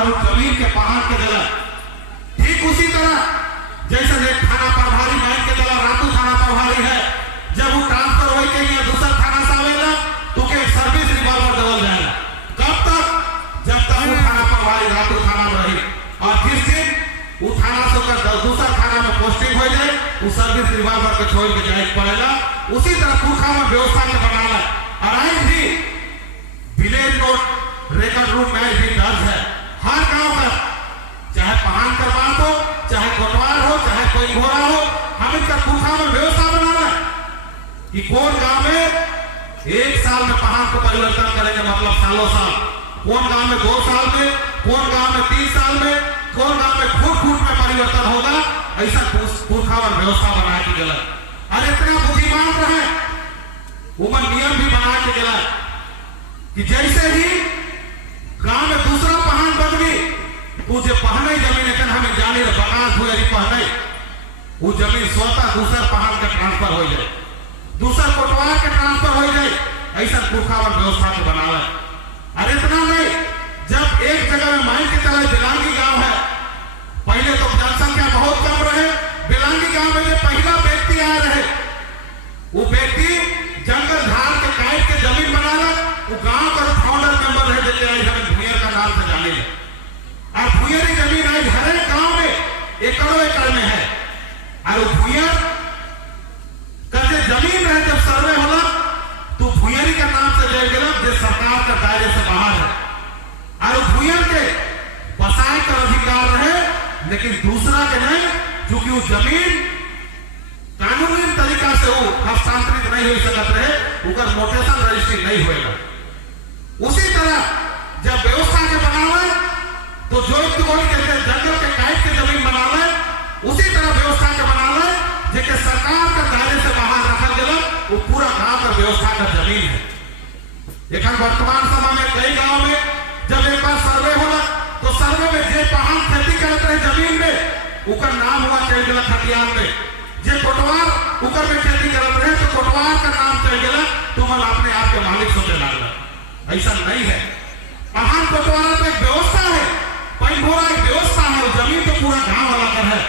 और जमीन के पहाड़ के दिला। ठीक उसी तरह जैसे एक थाना प्रभारी बैंक के दिला रातू थाना प्रभारी है, जब वो ट्रांसफर हो के या दूसरा थाना से आवेला तो के सर्विस रिवॉल्वर देवल जाएगा। कब तक? जब तक वो थाना प्रभारी रातू थाना में रही और जिस दिन वो थाना से दूसरा थाना में पोस्टिंग हो जाए वो सर्विस रिवॉल्वर को छोड़ के जाए पड़ेगा। उसी तरह पुरखा में व्यवस्था के बनाना और आज भी विलेज कोर्ट रिकॉर्ड रूम में भी दर्ज है हर गांव का, चाहे पहान का बात हो, चाहे कोटवार हो, चाहे कोई घोड़ा हो, हम इसका पुरखा में व्यवस्था बनाना है कि कौन गांव में 1 साल में पहान को परिवर्तन करेंगे, मतलब सालों साल, कौन गांव में 2 साल में, कौन गांव में 3 साल में, कौन गांव में फुट में परिवर्तन होगा। ऐसा पुरखा में व्यवस्था बना के गला और इतना बुद्धिमान रहे उमर नियम भी बना के गला कि जैसे ही गांव में दूसरा पहान बदली तुझे पहने जमीन हमें जाने बगास हुए पहने वो जमीन स्वतः दूसरा पहान का ट्रांसफर हो जाए, दूसरा कोटवार के ट्रांसफर हो जाए। ऐसा पुरखा और व्यवस्था के बना है। अरे इतना नहीं, जब एक जगह में माइन की तरह बिलांगी गांव है, पहले तो जनसंख्या बहुत कम रहे, बिलांगी गांव में जो पहला व्यक्ति आया रहे वो व्यक्ति जंगल झाड़ के काट के जमीन बना ला, वो गांव का फाउंडर मेंबर है जैसे आज हमें भूयर का नाम से जाने लगे। और भूयरी जमीन आज हर एक गांव में एकड़ों एकड़ में है और भूयर का जो जमीन है जब सर्वे होला तो भूयरी का नाम से ले गया जो सरकार का दायरे से बाहर है और भूयर के बसाए का अधिकार रहे, लेकिन दूसरा के नहीं, क्योंकि वो जमीन कानूनी तरीका से वो हस्तांतरित नहीं हो सकत रहे, उनका मोटेशन रजिस्ट्री नहीं होगा। उसी तरह जब व्यवस्था के बनावे तो जो जंगल के काट के जमीन बनावे, उसी तरह व्यवस्था के बनावे जेके सरकार के दायरे से बाहर रखल गया वो पूरा गांव का व्यवस्था का जमीन है। लेकिन वर्तमान समय में कई गांव में जब एक बार सर्वे होला तो सर्वे में जे पहाड़ खेती करते रहे जमीन में उनका नाम हुआ चल गया खतियान में, जे कोटवार उकर में खेती करते रहे तो कोटवार का नाम चल गया, तुम अपने आप के मालिक सोचे लागल। ऐसा नहीं है। पहाड़ कोटवार में एक व्यवस्था है, पैघोरा एक व्यवस्था है, जमीन तो पूरा गांव वाला का है,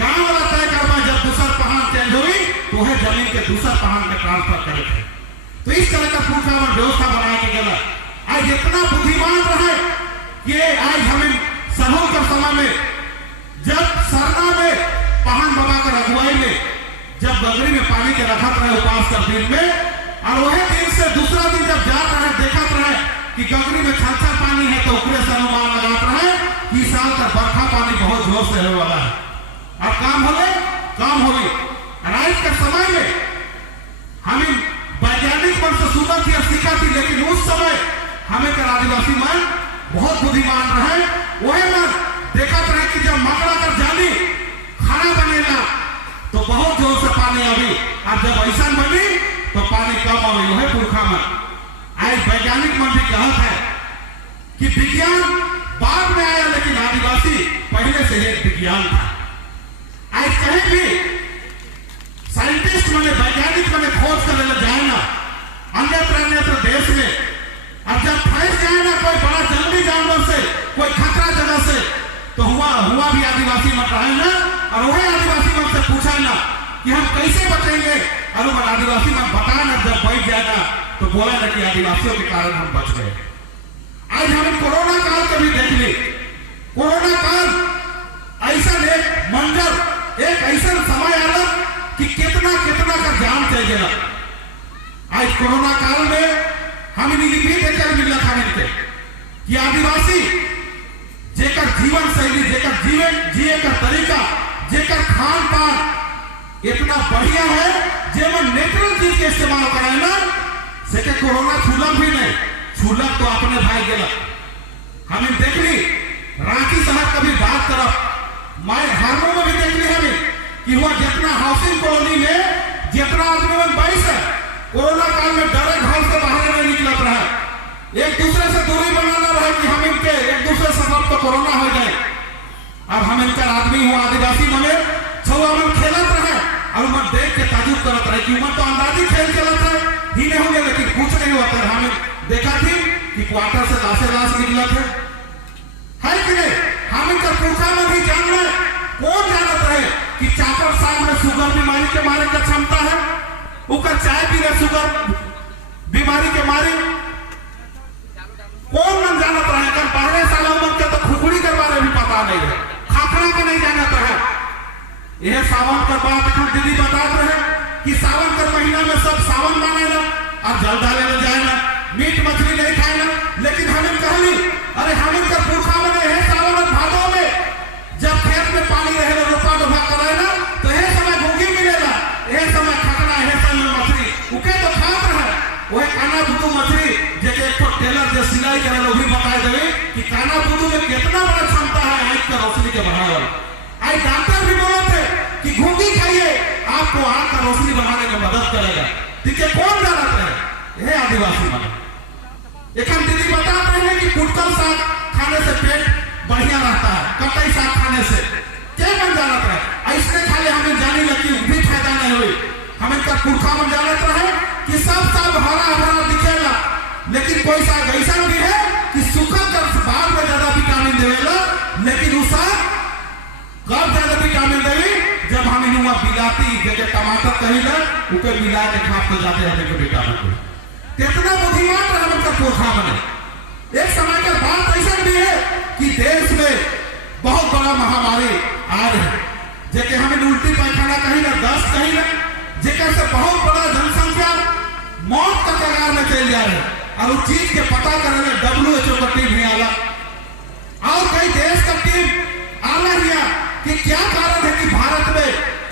गांव वाला तय करवा जब दूसरा पहाड़ चेंज हुई तो है जमीन के दूसरा पहाड़ में ट्रांसफर करे थे। तो इस तरह का पुरखा में व्यवस्था बना के गया। आज इतना बुद्धिमान रहे कि आज हमें सहों के समय में जब सरना में पहान बाबा का अगुवाई में जब बगरी में पानी के रखत रहे उपास कर दिन में, और वही दिन से दूसरा दिन जब जात रहे देखत रहे कि गगरी में छलछल पानी है तो ऊपरे से अनुमान लगात रहे कि साल का बरखा पानी बहुत जोर से होने वाला है। अब काम होगी आज के समय में हमें वैज्ञानिक मन से सुना थी सीखा थी, लेकिन उस समय हमें के आदिवासी मन बहुत बुद्धिमान रहे। वही मन देखत रहे कि जब मकड़ा कर जानी खाना बनेगा तो बहुत जोर से पानी आवी, और जब ऐसा बनी तो पानी कम आवी। वही पुरखा मन आज वैज्ञानिक मन भी कहत है कि विज्ञान बाद में आया लेकिन आदिवासी पहले से एक विज्ञान था। आज कहीं भी साइंटिस्ट मैंने वैज्ञानिक मैंने खोज कर ले जाए ना अन्यत्र देश में, अब जब फंस जाए ना कोई बड़ा जंगली जानवर से, कोई खतरा जगह से, तो हुआ भी आदिवासी मत रहे ना, और वही आदिवासी मन से पूछा ना कि हम कैसे बचेंगे, और वो आदिवासी मन बता ना जब बैठ जाएगा तो बोला ना कि आदिवासियों के कारण हम बच गए। आज हमने कोरोना काल कभी देख ली, कोरोना काल ऐसा एक मंजर, एक ऐसा समय आया कि कितना का जान चल गया। आज कोरोना काल में हम देखकर मिला था कि आदिवासी जेकर जीवन शैली, जेकर जिए का तरीका, जेकर खान पान इतना बढ़िया है, जेमन नेचुरल चीज के इस्तेमाल करे ना, से के कोरोना छूलक भी नहीं, छूलक तो अपने भाई गया। हमें देख ली रांची शहर कभी बात तरफ मैं घरों में भी देख ली हमें कि वह जितना हाउसिंग कॉलोनी में जितना आदमी में 22 है, कोरोना काल में डरे घर से बाहर नहीं निकलत रहा, एक दूसरे से दूरी बनाना रहे कि हम इनके एक दूसरे से सब तो कोरोना हो जाए। अब हम इनका आदमी हुआ आदिवासी मने छुआ मन खेलत रहे और मन देख के ताजुब करत रहे कि मन तो अंदाजी खेल चलत है ही नहीं होंगे, लेकिन कुछ नहीं होता। हमें देखा थी कि क्वार्टर से लाश निकलत है कि नहीं, पूछा नहीं जान ले कौन जानत रहे कि चापर साग में शुगर बीमारी के मारे का क्षमता है, उकर चाय पी रहे शुगर बीमारी के मारे कौन न जानत रहे। कर 12 साल उम्र के तो खुखड़ी के बारे में पता नहीं है, खाखरा के नहीं जानत रहे। यह सावन का बात अखन दीदी बतात रहे कि सावन के महीना में सब सावन मानेला और जल डाले ले जाएगा, मीट मछली नहीं खाएगा। लेकिन हमें कहली अरे हमें का पुरखा बने है सावन और भादों में जब खेत में पानी रहे रोपा डोभा करेला तो यह समय भूखी मिलेला, यह समय खकना है समय मछली उके तो खात रहे। वह काना बुदू मछली जेके एक टेलर जो सिलाई करे वो भी बता देवे कि काना बुदू में कितना बड़ा क्षमता है आंख का रोशनी के बढ़ाने वाला। आई डॉक्टर भी बोले थे कि घूंगी खाइए आपको आंख का रोशनी बढ़ाने में मदद करेगा। ठीक है, कौन जानत रहे यह आदिवासी मन। एक दीदी बता रहे हैं कि कुटकल साग खाने से पेट बढ़िया रहता है, कटई साग खाने से क्या मन जानत रहे। ऐसे खाले हमें जानी लगी भी फायदा नहीं हुई। हमें का पुरखा मन जानत रहे कि सब साग हरा भरा दिखेला, लेकिन कोई साग ऐसा भी है कि सूखा कर बाद में ज्यादा विटामिन देवेला, लेकिन उस साग कब ज्यादा विटामिन देवी जब हम इनुआ बिलाती जैसे टमाटर कहिला उके मिला के खा तो जाते हैं के विटामिन को। कितना बुद्धिमान रहा का पुरखा बने। एक समय के बात ऐसा भी है कि देश में बहुत बड़ा महामारी आ रही है, जेके हमें उल्टी पैखाना कहीं ना 10 कहीं ना, जेकर से बहुत बड़ा जनसंख्या मौत का कगार में चल जा रहे हैं। और उस चीज के पता करने में WHO का टीम नहीं आला और कई देश का टीम आला हिया कि क्या कारण है कि भारत में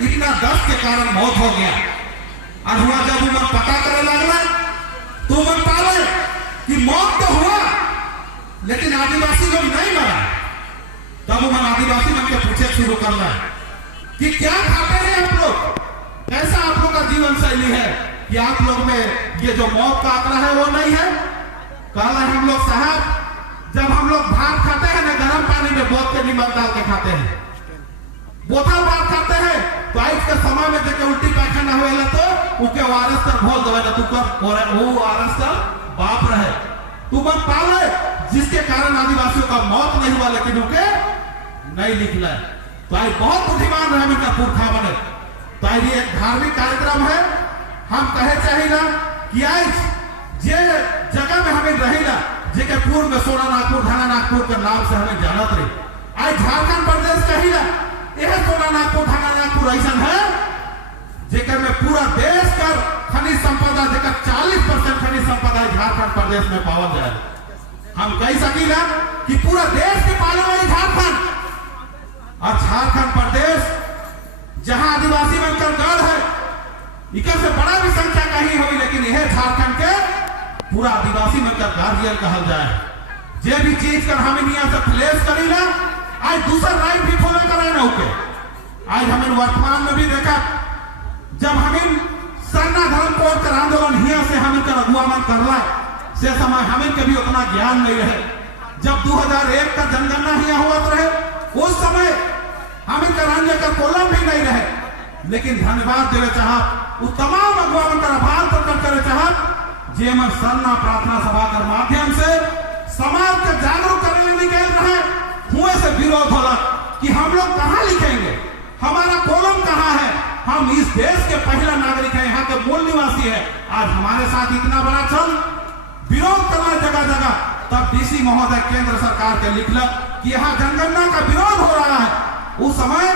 इतना दस्त के कारण मौत हो गया। और हुआ जब उमर पता करने लगला तो उमर पाले कि मौत तो हुआ लेकिन आदिवासी लोग नहीं मरा। तब उमर आदिवासी मन के पूछे शुरू करना है कि क्या खाते हैं आप लोग, कैसा आप लोग का जीवन शैली है कि आप लोग में ये जो मौत का आंकड़ा है वो नहीं है। कहला हम लोग साहब जब हम लोग भात खाते हैं ना गर्म पानी में बोत के नीमक डाल के खाते हैं, बोतल भात खाते हैं तो आज के समय में जब उल्टी पैखाना हुए तो उके वारस तर भोल दवे ना तुकर वो वारस तर बाप रहे तू मत पाले, जिसके कारण आदिवासियों का मौत नहीं हुआ लेकिन उके नहीं निकला। तो आज बहुत बुद्धिमान रहे का पुरखा बने। तो आज ये धार्मिक कार्यक्रम है, हम कहे चाहिए कि आज जे जगह में हमें रहेगा जेके पूर्व में सोना नागपुर धाना नागपुर के नाम से हमें जानत रही। आज झारखंड प्रदेश कहिला यह सोना नागपुर धाना नागपुर ऐसा है जेकर में पूरा देश का खनिज संपदा जेकर 40% खनिज संपदा झारखंड प्रदेश में पावल जाए। हम कह सकीला कि पूरा देश के पाले वाली झारखंड और झारखंड प्रदेश जहां आदिवासी बनकर गढ़ है इकर से बड़ा भी संख्या कहीं हुई, लेकिन यह झारखंड के पूरा आदिवासी बनकर गार्जियन कहल जाए। जे भी चीज कर हमें यहाँ से प्लेस करीला आज दूसरा राइट भी फॉलो कराए ना होके। आज हमें वर्तमान में भी देखा जब हमें सरना धर्म कोड कर आंदोलन हिया से हमें का अगुवामन करला से समय हमें कभी उतना ज्ञान नहीं रहे। जब 2001 का जनगणना हिया हुआ रहे उस समय हमें कराने का कोलम भी नहीं रहे, लेकिन धन्यवाद देवे चाह उस तमाम अगुवामन का आभार प्रकट करे चाह जे मन सरना प्रार्थना सभा के माध्यम से समाज को जागरूक करने निकल रहे हुए से विरोध होला कि हम लोग कहां लिखेंगे, हमारा कोलम कहां है, हम इस देश के पहला नागरिक हैं, यहाँ के मूल निवासी है। आज हमारे साथ इतना बड़ा चल विरोध करना जगह जगह, तब डीसी महोदय केंद्र सरकार के लिखल कि यहाँ जनगणना का विरोध हो रहा है। उस समय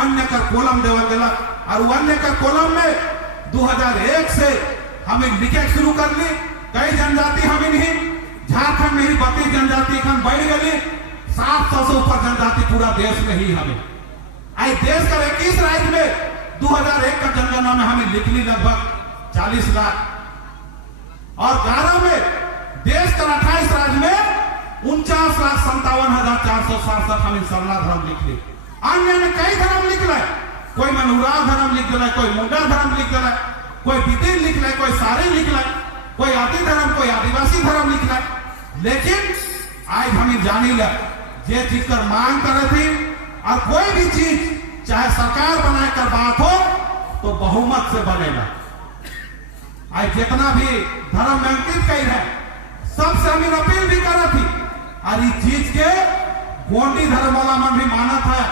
अन्य कर कोलम देवल गया और अन्य कर कोलम में 2001 से हमें लिखे शुरू कर ली। कई जनजाति हमें नहीं, झारखंड में ही 32 जनजाति बढ़ गई, 700 से ऊपर जनजाति पूरा देश में ही हमें आई देश का 21 राज्य में 2001 का जनगणना में हमें लिख ली लगभग 40 लाख और 11 में देश का 28 राज्य में 49,57,467 हमें सरना धर्म लिख ली। अन्य ने कई धर्म लिख रहा है, कोई मनुरा धर्म लिख रहा है, कोई मुंडा धर्म लिख रहा है, कोई बितिन लिख रहा है, कोई सारे लिख रहा है, कोई आदि धर्म कोई आदिवासी धर्म लिख रहा है। लेकिन आज हमें जानी ला जे चीज कर मांग करे थी और कोई भी चीज चाहे सरकार बनाए कर बात हो तो बहुमत से बनेगा। आज जितना भी धर्म में अंकित कही है सबसे हमें अपील भी करा थी और इस चीज के कोंडी धर्म वाला मन भी मानत है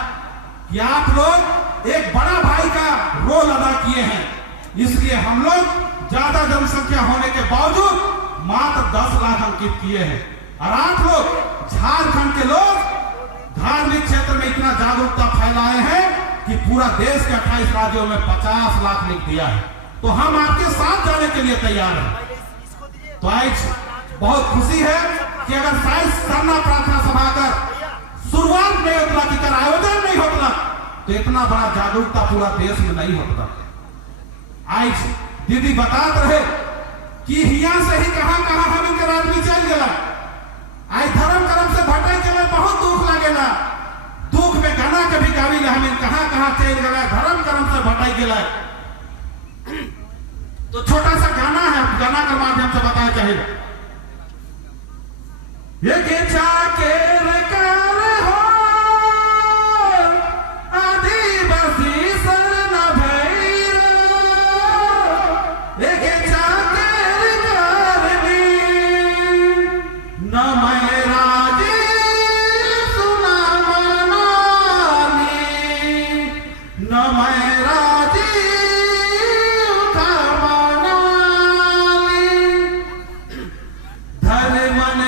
कि आप लोग एक बड़ा भाई का रोल अदा किए हैं, इसलिए हम लोग ज्यादा जनसंख्या होने के बावजूद मात्र 10 लाख अंकित किए हैं। और आप लोग झारखंड के लोग धार्मिक क्षेत्र में इतना जागरूकता फैलाए हैं कि पूरा देश के 28 राज्यों में 50 लाख लिख दिया है। तो हम आपके साथ जाने के लिए तैयार हैं। तो आज बहुत खुशी है कि अगर साइंस सरना प्रार्थना सभा कर शुरुआत नहीं होता कि कर आयोजन नहीं होता तो इतना बड़ा जागरूकता पूरा देश में नहीं होता। आज दीदी बतात रहे कि यहाँ से ही कहां हम इनके आदमी चल गया, आज धर्म कर्म से भटक के बहुत दुख लगेगा। दुख में गाना कभी गावी हम कहां चल गया, धर्म कर्म से भटक गया। तो छोटा सा गाना है, गाना के माध्यम से बताया चाहिए। ये के हो आदिवासी शरण भैरा, ये के न मेरा जी सुना मनाली, न मेरा जी उठा मनाली, धर्मन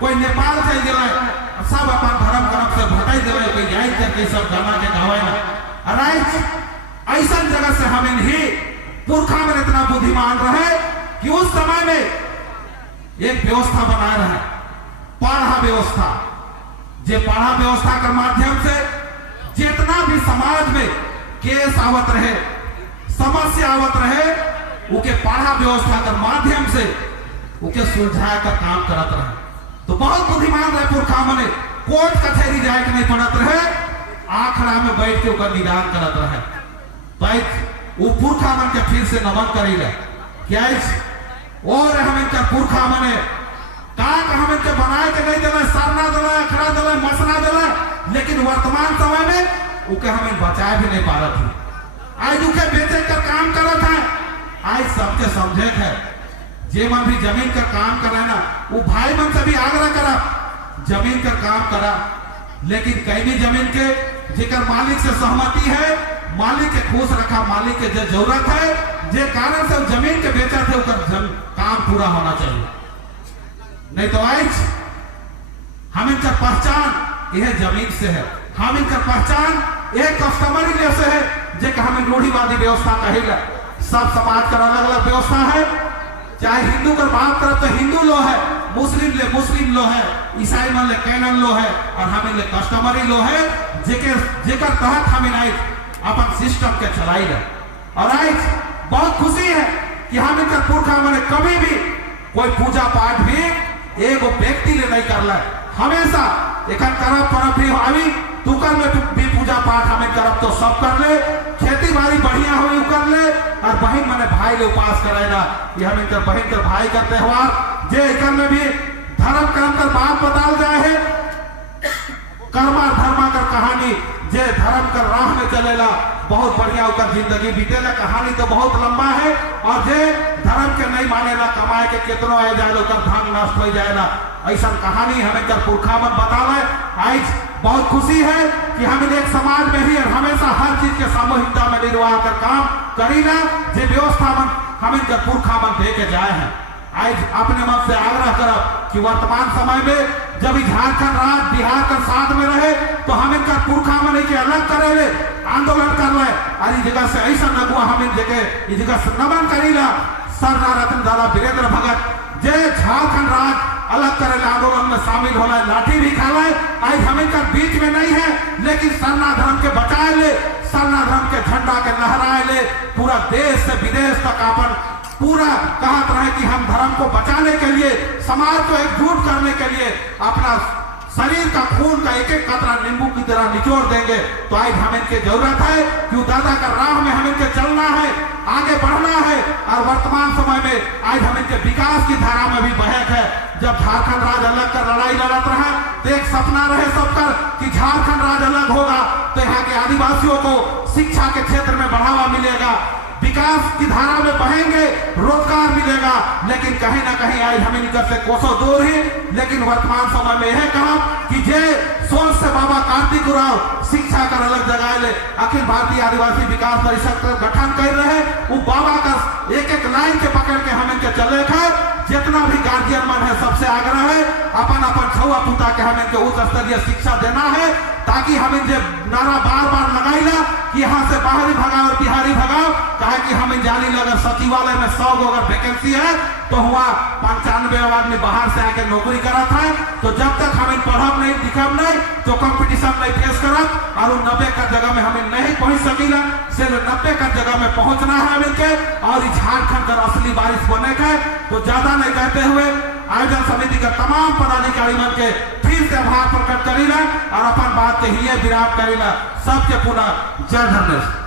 कोई नेपाल चल गए, सब अपन धर्म कर्म से भटक गए, कोई जाए करके सब गाना के गावे ऐसा जगह से हम इन्हीं पुरखा में इतना बुद्धिमान रहे कि उस समय में एक व्यवस्था बनाए रहे, पाढ़ा व्यवस्था। जे पाढ़ा व्यवस्था के माध्यम से जितना भी समाज में केस आवत रहे, समस्या आवत रहे, उके पाढ़ा व्यवस्था के माध्यम से उके सुलझाए का काम करत रहे। तो बहुत बुद्धिमान रहे पुरखा मने, कोर्ट कचहरी जाए के नहीं पड़त रहे, आखड़ा में बैठ के उकर निदान करत रहे। वो पुरखा मन के फिर से नमन करी ले क्या और हम इनका पुरखा मने का हम इनके बनाए के नहीं दिले, सरना दिले, अखड़ा दिले, मसना दिले, लेकिन वर्तमान समय में उके हम बचाए भी नहीं पा रहे थे। आज उके बेचे का काम करत है। आज सबके समझे है जे मन भी जमीन का काम करे ना, वो भाई मन से भी आग्रह करा जमीन का काम करा, लेकिन कहीं भी जमीन के जेकर मालिक से सहमति है, मालिक के खुश रखा, मालिक के जो जरूरत है, जे कारण से जमीन के बेचा थे उकर काम पूरा होना चाहिए। नहीं तो आज हम इनका पहचान यह जमीन से है, हम इनका पहचान एक कस्टमरी ले से है, जे हमें रूढ़िवादी व्यवस्था कहेगा। सब समाज का अलग अलग व्यवस्था है, चाहे हिंदू का बात करो तो हिंदू लो है, मुस्लिम लो है, ईसाई मन ले कैनन लो है, और हमें ले कस्टमरी लो है, जेकर तहत हमें अपन सिस्टम के चलाई है। और आज बहुत खुशी कि हम इनका पुरखा मैंने कभी भी कोई पूजा पाठ भी एगो व्यक्ति ले नहीं करला, हमेशा एखन करब परब भी आवी तुकर में भी पूजा पाठ हमें करब तो सब कर ले, खेती बाड़ी बढ़िया हो कर ले, और बहन मैंने भाई ले उपास करे ना, ये हम इनकर बहन कर भाई का त्योहार जे एकर में भी धर्म कर्म कर बात बताल जाए है, कर्मा धर्मा कर कहानी जे धर्म कर राह में चलेला बहुत बढ़िया होकर जिंदगी बीतेला, कहानी तो बहुत लंबा है, और जे धर्म के नहीं मानेला कमाए के कितनो आ जाए ओकर धन नष्ट हो जाएगा, ऐसा कहानी हमें कर पुरखा मन बतावे। आज बहुत खुशी है कि हम एक समाज में ही हमेशा हर चीज के सामूहिकता में निर्वाह कर काम करीला, जे व्यवस्था मन हम इनका पुरखा मन दे के जाए हैं। आज अपने मन से आग्रह करब कि वर्तमान समय में जब झारखंड राज्य बिहार का साथ में रहे तो हम इनका पुरखा मन के अलग करे ले आंदोलन कर रहे, और इस जगह से ऐसा नगुआ हम इन जगह से नमन करीला सरदार रतन दादा वीरेंद्र भगत जे झारखंड राज्य अलग करे आंदोलन में शामिल होना, लाठी भी खा ले, आज हम इनका बीच में नहीं है, लेकिन सरना धर्म के बचाए ले, सरना धर्म के झंडा के लहराए ले, पूरा देश से विदेश तक अपन पूरा कहत रहे कि हम धर्म को बचाने के लिए, समाज को एकजुट करने के लिए अपना शरीर का खून का एक एक कतरा नींबू की तरह निचोड़ देंगे। तो आज हम इनके जरूरत है कि दादा का राह में हम इनके चलना है, आगे बढ़ना है, और वर्तमान समय में आज हम इनके विकास की धारा में भी बहक है। जब झारखंड राज्य अलग कर लड़ाई लड़त रहे तो एक सपना रहे सबका कि झारखंड राज्य अलग होगा तो यहाँ के आदिवासियों को शिक्षा के क्षेत्र में बढ़ावा मिलेगा, विकास की धारा में बहेंगे, रोजगार मिलेगा, लेकिन कहीं ना कहीं आज हम इनकर से कोसों दूर ही। लेकिन वर्तमान समय में यह कहा कि जे सोच से बाबा कार्तिक उराव शिक्षा कर अलग जगह ले अखिल भारतीय आदिवासी विकास परिषद का गठन कर रहे, वो बाबा का एक एक लाइन के पकड़ के हम इनके चले है। जितना भी गार्जियन मन है सबसे आग्रह है अपन अपन छुआ पुता के हम इनके उच्च स्तरीय शिक्षा देना है, ताकि हम इनसे नारा बार बार लगाईला कि यहाँ से बाहरी भगाओ और बिहारी भगाओ, कहे कि हम इन जानी अगर सचिवालय में 100 गो अगर वैकेंसी है तो हुआ 95 आदमी बाहर से आके नौकरी करा था, तो जब तक हम इन पढ़ब नहीं लिखब नहीं तो कंपटीशन नहीं फेस करब, और 90 का जगह में हमें नहीं पहुंच सकीला, सिर्फ 90 का जगह में पहुंचना है हमें के, और झारखंड का असली बारिश बने का। तो ज्यादा नहीं कहते हुए आयोजन समिति का तमाम पदाधिकारी मन के फिर से आभार प्रकट करीला और अपन बात के ही विराम करीला। सबके पुनः जय धन्यवाद।